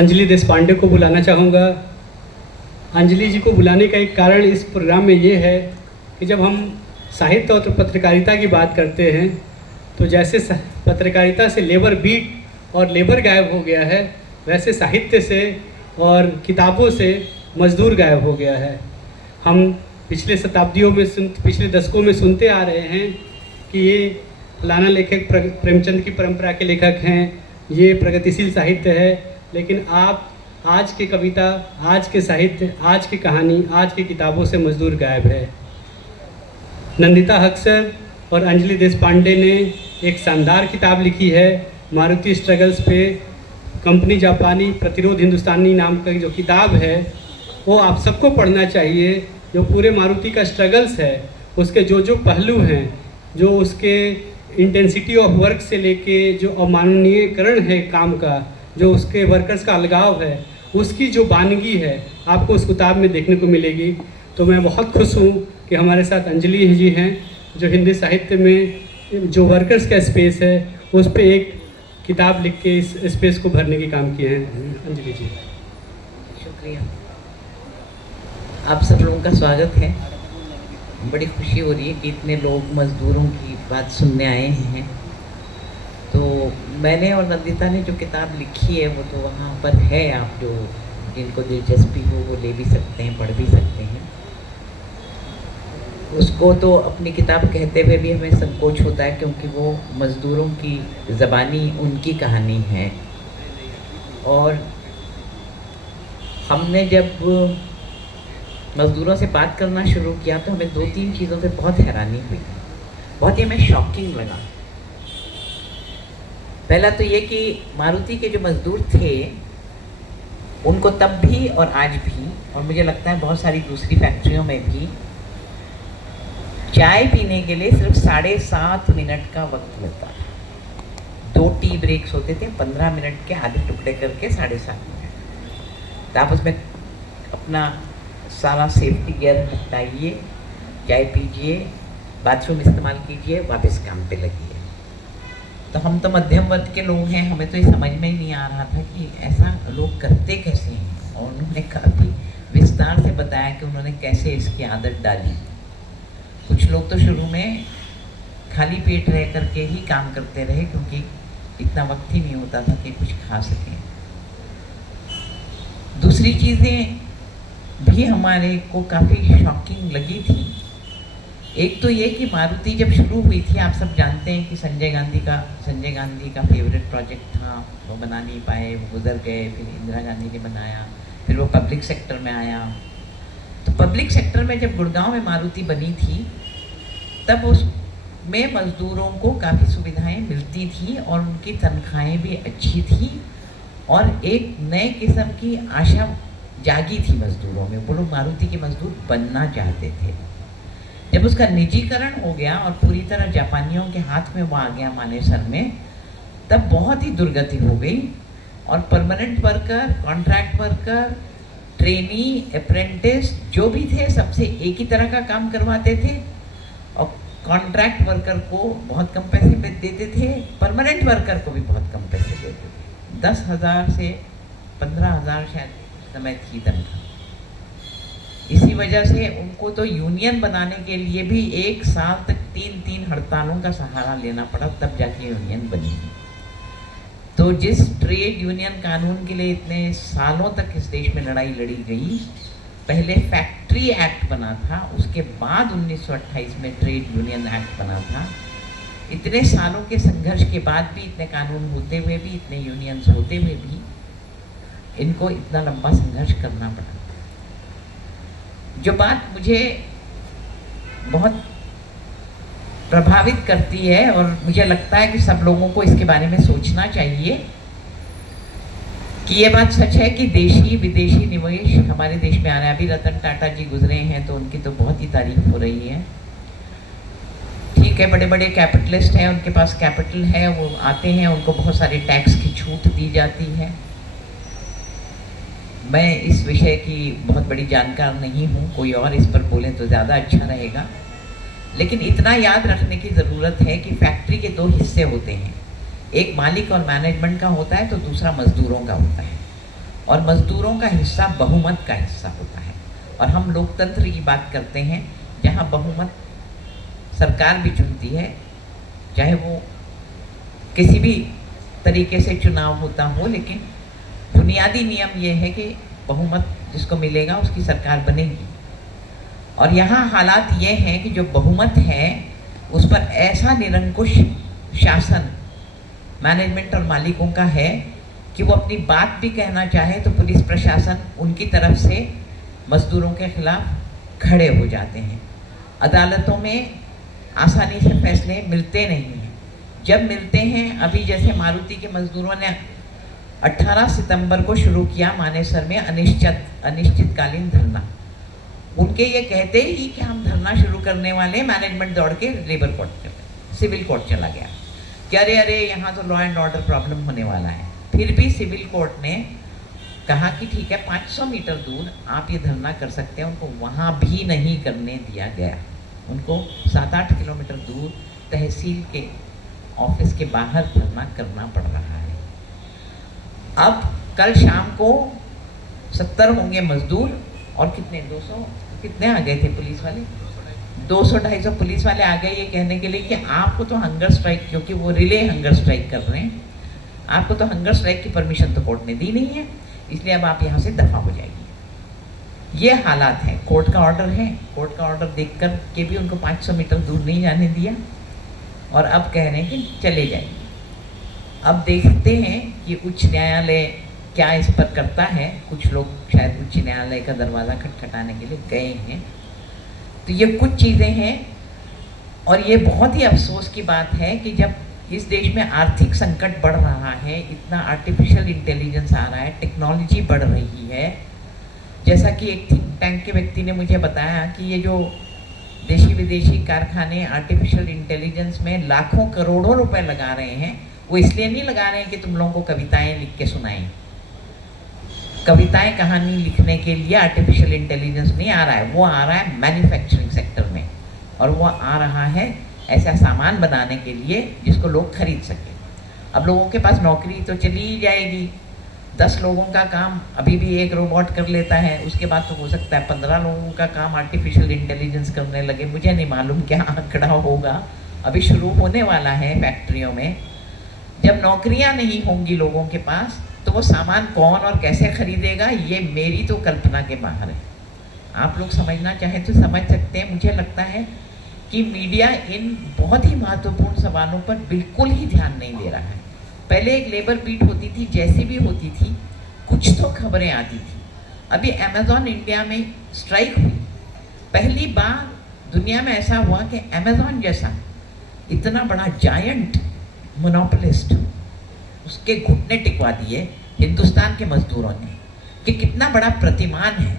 अंजलि देशपांडे को बुलाना चाहूँगा। अंजलि जी को बुलाने का एक कारण इस प्रोग्राम में ये है कि जब हम साहित्य और पत्रकारिता की बात करते हैं तो जैसे पत्रकारिता से लेबर बीट और लेबर गायब हो गया है, वैसे साहित्य से और किताबों से मजदूर गायब हो गया है। हम पिछले शताब्दियों में पिछले दशकों में सुनते आ रहे हैं कि ये फलाना लेखक प्रेमचंद की परंपरा के लेखक हैं, ये प्रगतिशील साहित्य है, लेकिन आप आज की कविता, आज के साहित्य, आज की कहानी, आज की किताबों से मजदूर गायब है। नंदिता हक्सर और अंजलि देशपांडे ने एक शानदार किताब लिखी है, मारुति स्ट्रगल्स पे कंपनी जापानी प्रतिरोध हिंदुस्तानी नाम का जो किताब है वो आप सबको पढ़ना चाहिए। जो पूरे मारुति का स्ट्रगल्स है, उसके जो पहलू हैं, जो उसके इंटेंसिटी ऑफ वर्क से लेके जो अमानवीयकरण है काम का, जो उसके वर्कर्स का अलगाव है, उसकी जो बानगी है आपको उस किताब में देखने को मिलेगी। तो मैं बहुत खुश हूँ कि हमारे साथ अंजलि जी हैं जो हिंदी साहित्य में जो वर्कर्स का स्पेस है उस पर एक किताब लिख के इस स्पेस को भरने के काम किए हैं। अंजलि जी, शुक्रिया। आप सब लोगों का स्वागत है। बड़ी खुशी हो रही है कि इतने लोग मज़दूरों की बात सुनने आए हैं। तो मैंने और नंदिता ने जो किताब लिखी है वो तो वहाँ पर है, आप जो जिनको दिलचस्पी हो वो ले भी सकते हैं, पढ़ भी सकते हैं। उसको तो अपनी किताब कहते हुए भी हमें संकोच होता है क्योंकि वो मज़दूरों की ज़बानी उनकी कहानी है। और हमने जब मज़दूरों से बात करना शुरू किया तो हमें 2-3 चीज़ों से बहुत हैरानी हुई, बहुत ही हमें शॉकिंग लगा। पहला तो ये कि मारुति के जो मज़दूर थे उनको तब भी और आज भी, और मुझे लगता है बहुत सारी दूसरी फैक्ट्रियों में भी, चाय पीने के लिए सिर्फ 7.5 मिनट का वक्त मिलता था। 2 टी ब्रेक्स होते थे, 15 मिनट के आधे टुकड़े करके 7.5 मिनट। तो आप उसमें अपना सारा सेफ्टी गियर हटाइए, चाय पीजिए, बाथरूम इस्तेमाल कीजिए, वापस काम पे लगिए। तो हम तो मध्यम वर्ग के लोग हैं, हमें तो ये समझ में ही नहीं आ रहा था कि ऐसा लोग करते कैसे हैं। और उन्होंने काफ़ी विस्तार से बताया कि उन्होंने कैसे इसकी आदत डाली। कुछ लोग तो शुरू में खाली पेट रह करके ही काम करते रहे क्योंकि इतना वक्त ही नहीं होता था कि कुछ खा सकें। दूसरी चीज़ें भी हमारे को काफ़ी शॉकिंग लगी थी। एक तो ये कि मारुति जब शुरू हुई थी, आप सब जानते हैं कि संजय गांधी का फेवरेट प्रोजेक्ट था, वो बना नहीं पाए, वो गुजर गए, फिर इंदिरा गांधी ने बनाया, फिर वो पब्लिक सेक्टर में आया। तो पब्लिक सेक्टर में जब गुड़गांव में मारुति बनी थी तब उसमें मज़दूरों को काफ़ी सुविधाएं मिलती थी और उनकी तनख्वाहें भी अच्छी थी और एक नए किस्म की आशा जागी थी मज़दूरों में। वो लोग मारुति के मज़दूर बनना चाहते थे। जब उसका निजीकरण हो गया और पूरी तरह जापानियों के हाथ में वो आ गया मानेसर में, तब बहुत ही दुर्गति हो गई और permanent worker, contract worker, trainee, apprentice जो भी थे सबसे एक ही तरह का काम करवाते थे और कॉन्ट्रैक्ट वर्कर को बहुत कम पैसे देते थे, परमानेंट वर्कर को भी बहुत कम पैसे देते थे। 10,000 से 15,000 शायद समय थी तनख्वाह। इसी वजह से उनको तो यूनियन बनाने के लिए भी 1 साल तक 3-3 हड़तालों का सहारा लेना पड़ा, तब जाके यूनियन बनी। तो जिस ट्रेड यूनियन कानून के लिए इतने सालों तक इस देश में लड़ाई लड़ी गई, पहले फैक्ट्री एक्ट बना था, उसके बाद 1928 में ट्रेड यूनियन एक्ट बना था। इतने सालों के संघर्ष के बाद भी, इतने कानून होते हुए भी, इतने यूनियंस होते हुए भी इनको इतना लंबा संघर्ष करना पड़ा। जो बात मुझे बहुत प्रभावित करती है और मुझे लगता है कि सब लोगों को इसके बारे में सोचना चाहिए कि ये बात सच है कि देशी विदेशी निवेश हमारे देश में आ रहा है। अभी रतन टाटा जी गुजरे हैं तो उनकी तो बहुत ही तारीफ हो रही है। ठीक है, बड़े बड़े कैपिटलिस्ट हैं, उनके पास कैपिटल है, वो आते हैं, उनको बहुत सारे टैक्स की छूट दी जाती है। मैं इस विषय की बहुत बड़ी जानकार नहीं हूँ, कोई और इस पर बोले तो ज़्यादा अच्छा रहेगा। लेकिन इतना याद रखने की ज़रूरत है कि फैक्ट्री के 2 हिस्से होते हैं, एक मालिक और मैनेजमेंट का होता है तो दूसरा मज़दूरों का होता है। और मजदूरों का हिस्सा बहुमत का हिस्सा होता है। और हम लोकतंत्र की बात करते हैं जहाँ बहुमत सरकार भी चुनती है, चाहे वो किसी भी तरीके से चुनाव होता हो, लेकिन बुनियादी नियम ये है कि बहुमत जिसको मिलेगा उसकी सरकार बनेगी। और यहाँ हालात ये हैं कि जो बहुमत है उस पर ऐसा निरंकुश शासन मैनेजमेंट और मालिकों का है कि वो अपनी बात भी कहना चाहे तो पुलिस प्रशासन उनकी तरफ से मजदूरों के खिलाफ खड़े हो जाते हैं। अदालतों में आसानी से फैसले मिलते नहीं हैं। जब मिलते हैं, अभी जैसे मारुति के मजदूरों ने 18 सितंबर को शुरू किया मानेसर में अनिश्चितकालीन धरना। उनके ये कहते ही कि हम धरना शुरू करने वाले, मैनेजमेंट दौड़ के लेबर कोर्ट सिविल कोर्ट चला गया कि अरे यहाँ तो लॉ एंड ऑर्डर प्रॉब्लम होने वाला है। फिर भी सिविल कोर्ट ने कहा कि ठीक है 500 मीटर दूर आप ये धरना कर सकते हैं। उनको वहाँ भी नहीं करने दिया गया। उनको 7-8 किलोमीटर दूर तहसील के ऑफिस के बाहर धरना करना पड़ रहा है। अब कल शाम को 70 होंगे मजदूर और कितने 200 कितने आ गए थे पुलिस वाले, 200-250 पुलिस वाले आ गए ये कहने के लिए कि आपको तो हंगर स्ट्राइक, क्योंकि वो रिले हंगर स्ट्राइक कर रहे हैं, आपको तो हंगर स्ट्राइक की परमिशन तो कोर्ट ने दी नहीं है, इसलिए अब आप यहाँ से दफा हो जाएगी। ये हालात हैं। कोर्ट का ऑर्डर है, कोर्ट का ऑर्डर देख कर के भी उनको 500 मीटर दूर नहीं जाने दिया और अब कह रहे हैं कि चले जाइए। अब देखते हैं कि उच्च न्यायालय क्या इस पर करता है। कुछ लोग शायद उच्च न्यायालय का दरवाज़ा खटखटाने के लिए गए हैं। तो ये कुछ चीज़ें हैं और ये बहुत ही अफसोस की बात है कि जब इस देश में आर्थिक संकट बढ़ रहा है, इतना आर्टिफिशियल इंटेलिजेंस आ रहा है, टेक्नोलॉजी बढ़ रही है, जैसा कि एक थिंक टैंक के व्यक्ति ने मुझे बताया कि ये जो देशी विदेशी कारखाने आर्टिफिशियल इंटेलिजेंस में लाखों करोड़ों रुपए लगा रहे हैं, वो इसलिए नहीं लगा रहे हैं कि तुम लोगों को कविताएं लिख के सुनाएं। कविताएं कहानी लिखने के लिए आर्टिफिशियल इंटेलिजेंस नहीं आ रहा है, वो आ रहा है मैन्युफैक्चरिंग सेक्टर में, और वो आ रहा है ऐसा सामान बनाने के लिए जिसको लोग खरीद सकें। अब लोगों के पास नौकरी तो चली ही जाएगी। 10 लोगों का काम अभी भी एक रोबोट कर लेता है, उसके बाद तो हो सकता है 15 लोगों का काम आर्टिफिशियल इंटेलिजेंस करने लगे। मुझे नहीं मालूम क्या आंकड़ा होगा, अभी शुरू होने वाला है फैक्ट्रियों में। जब नौकरियां नहीं होंगी लोगों के पास तो वो सामान कौन और कैसे खरीदेगा, ये मेरी तो कल्पना के बाहर है। आप लोग समझना चाहें तो समझ सकते हैं। मुझे लगता है कि मीडिया इन बहुत ही महत्वपूर्ण सवालों पर बिल्कुल ही ध्यान नहीं दे रहा है। पहले एक लेबर बीट होती थी, जैसी भी होती थी कुछ तो खबरें आती थी। अभी अमेज़ॉन इंडिया में स्ट्राइक हुई, पहली बार दुनिया में ऐसा हुआ कि अमेज़ॉन जैसा इतना बड़ा जायंट मोनोपोलिस्ट, उसके घुटने टिकवा दिए हिंदुस्तान के मजदूरों ने कि कितना बड़ा प्रतिमान है।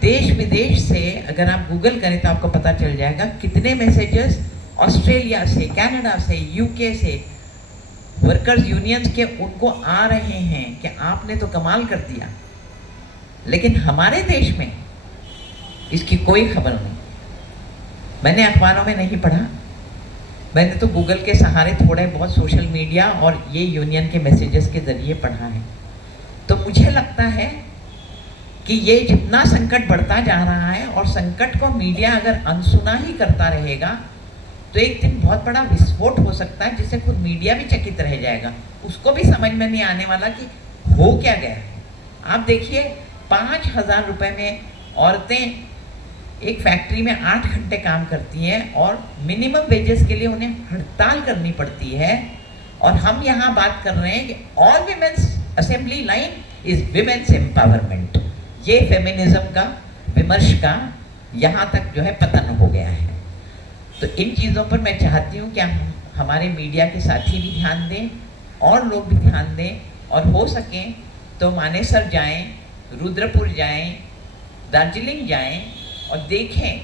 देश विदेश से अगर आप गूगल करें तो आपको पता चल जाएगा कितने मैसेजेस ऑस्ट्रेलिया से, कनाडा से, यूके से, वर्कर्स यूनियंस के उनको आ रहे हैं कि आपने तो कमाल कर दिया। लेकिन हमारे देश में इसकी कोई खबर नहीं। मैंने अखबारों में नहीं पढ़ा, मैंने तो गूगल के सहारे थोड़े बहुत सोशल मीडिया और ये यूनियन के मैसेजेस के ज़रिए पढ़ा है। तो मुझे लगता है कि ये जितना संकट बढ़ता जा रहा है और संकट को मीडिया अगर अनसुना ही करता रहेगा तो एक दिन बहुत बड़ा विस्फोट हो सकता है जिससे खुद मीडिया भी चकित रह जाएगा। उसको भी समझ में नहीं आने वाला कि हो क्या गया है। आप देखिए 5,000 रुपये में औरतें एक फैक्ट्री में 8 घंटे काम करती हैं और मिनिमम वेजेस के लिए उन्हें हड़ताल करनी पड़ती है। और हम यहाँ बात कर रहे हैं कि all women's assembly line is women's empowerment. ये फेमिनिज्म का, विमर्श का यहाँ तक जो है पतन हो गया है। तो इन चीज़ों पर मैं चाहती हूँ कि हम हमारे मीडिया के साथी भी ध्यान दें और लोग भी ध्यान दें, और हो सकें तो मानेसर जाएं, रुद्रपुर जाएं, दार्जिलिंग जाएं और देखें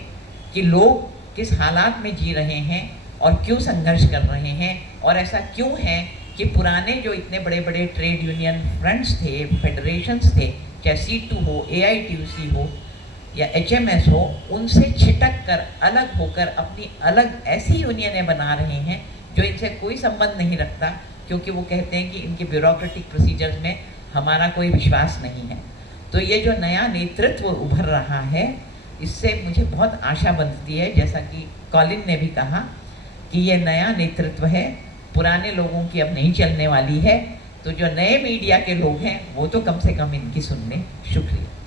कि लोग किस हालात में जी रहे हैं और क्यों संघर्ष कर रहे हैं। और ऐसा क्यों है कि पुराने जो इतने बड़े बड़े ट्रेड यूनियन फ्रंट्स थे, फेडरेशंस थे, चाहे C2 हो, AITUC हो या HMS हो, उनसे छिटक कर अलग होकर अपनी अलग ऐसी यूनियनें बना रहे हैं जो इनसे कोई संबंध नहीं रखता, क्योंकि वो कहते हैं कि इनके ब्यूरोक्रेटिक प्रोसीजर्स में हमारा कोई विश्वास नहीं है। तो ये जो नया नेतृत्व उभर रहा है, इससे मुझे बहुत आशा बनती है, जैसा कि कॉलिन ने भी कहा कि ये नया नेतृत्व है, पुराने लोगों की अब नहीं चलने वाली है। तो जो नए मीडिया के लोग हैं वो तो कम से कम इनकी सुन लें। शुक्रिया।